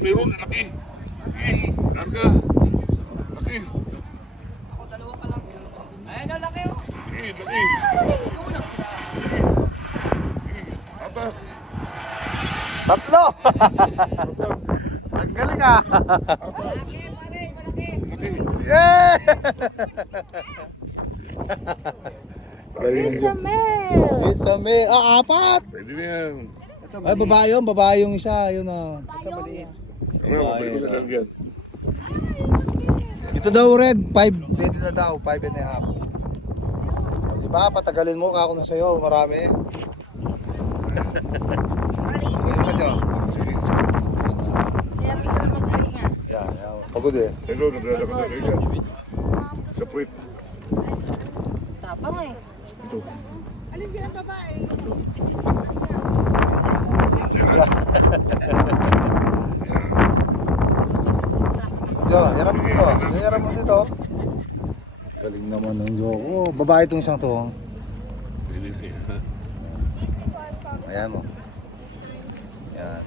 Meron. Laki. Larga. Laki. Ako dalawa pa lang. Ayan na, laki oh. Laki. Apat. Tatlo! Ang galing ah! Malaki, pare, malaki. Laki. Yeah! It's a male. It's a me. Ah, apat! Pwede na yan. Ay, babae yung isa. Yun ah. Ito maliit. Ano, mabalik ko na lang yan. Ito daw red, 5. Pwede na daw, 5 and a half. O, diba, patagalin mo ako na sa'yo, marami. Ayun ka dyan. Sige. Kaya bisa magpahinga. Yan, yan. Pagod eh. Hello, naglalakad na kayo siya. Sa puwit. Tapang eh. Alin din ang babae? Diyan, yarap mo dito. Yarap mo dito. Galing naman ng Joko. Babae itong isang to. Ayan mo. Yan.